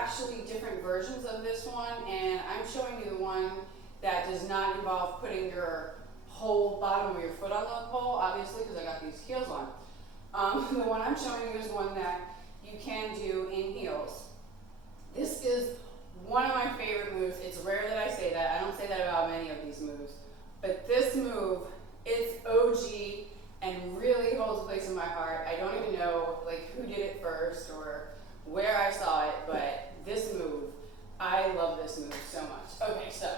actually different versions of this one, and I'm showing you the one that does not involve putting your whole bottom of your foot on the pole, obviously, because I got these heels on. The one I'm showing you is one that you can do in heels. This is one of my favorite moves. It's rare that I say that. I don't say that about many of these moves. But this move, it's OG and really holds a place in my heart. I don't even know like who did it first or where I saw it, but this move, I love this move so much. Okay, so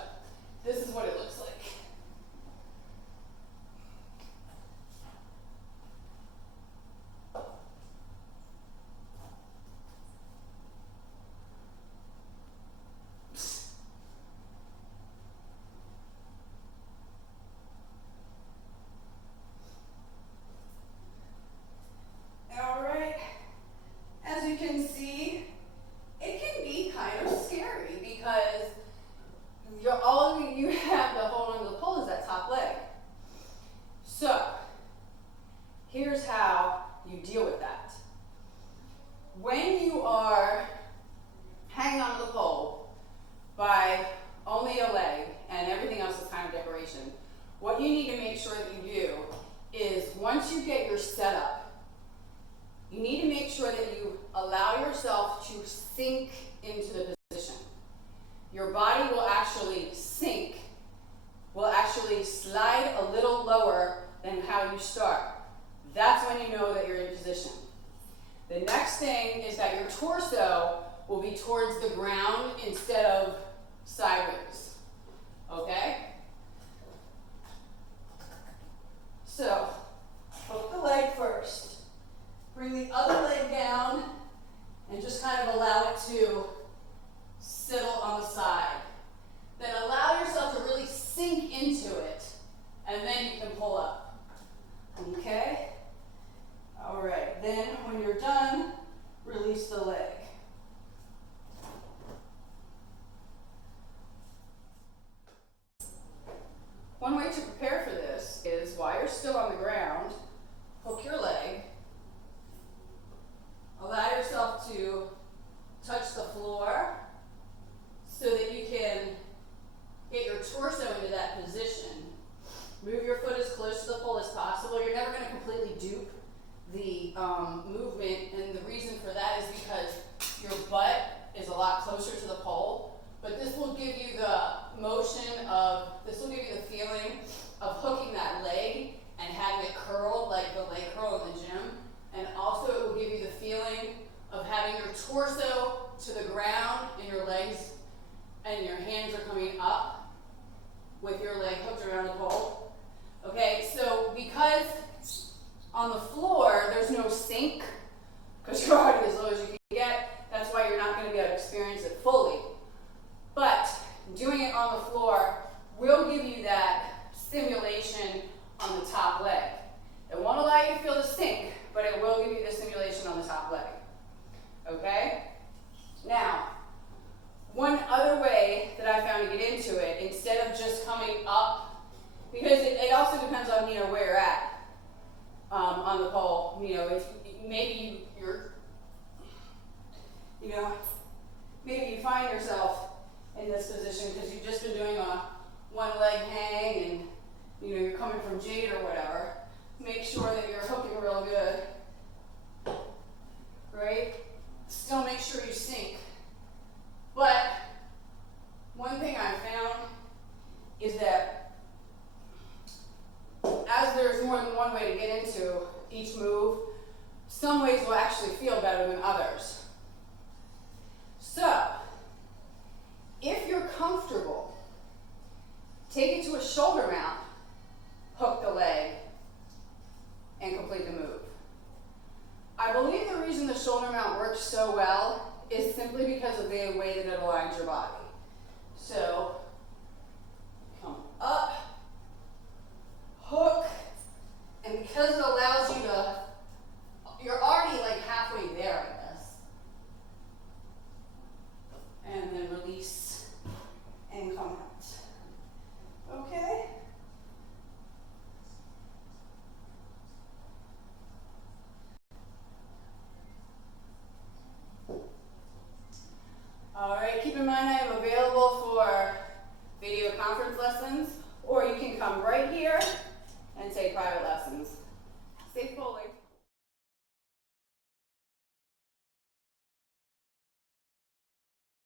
this is what it looks like. All right, as you can see, it can be kind of scary because all you have to hold onto the pole is that top leg. So here's how you deal with that. When you are hanging onto the pole by only a leg and everything else is kind of decoration, what you need to make sure that you do is once you get your setup, you need to make sure that you allow yourself to sink into the position. Your body will actually sink, will actually slide a little lower than how you start. That's when you know that you're in position. The next thing is that your torso will be towards the ground instead of sideways. Okay? So, hook the leg first. Bring the other leg down and just kind of allow it to settle on the side. Then allow yourself to really sink into it, and then you can pull up. Okay? All right, then when you're done, release the leg. One way to prepare for this is while you're still on the ground, hook your leg. Allow yourself to touch the floor so that you can get your torso into that position. Move your foot as close to the pole as possible. You're never going to completely dupe the movement, and the reason for that is because your butt is a lot closer to the pole, but this will give you the motion of, this will give you the feeling of hooking that leg and having it curled like the leg curl in the gym. And also it will give you the feeling of having your torso to the ground and your legs and your hands are coming up with your leg hooked around the pole. Okay, so because on the floor there's no sink, because you're already as low as you can get, that's why you're not going to be able to experience it fully. But doing it on the floor will give you that stimulation on the top leg. It won't allow you to feel the sink, but it will give you the stimulation on the top leg. Okay? Now, one other way that I found to get into it, instead of just coming up, because it also depends on, where you're at on the pole. If maybe maybe you find yourself in this position because you've just been doing a one leg hang and, you're coming from jade or whatever. Make sure that you're hooking real good, right? Still make sure you sink. But one thing I found is that as there's more than one way to get into each move, some ways will actually feel better than others. So, if you're comfortable, take it to a shoulder mount, hook the leg, and complete the move. I believe the reason the shoulder mount works so well is simply because of the way that it aligns your body. So, come up, hook, and because it allows you to, you're already like halfway there, I guess. And then release and come out. Okay? available for video conference lessons, or you can come right here and take private lessons. Stay full.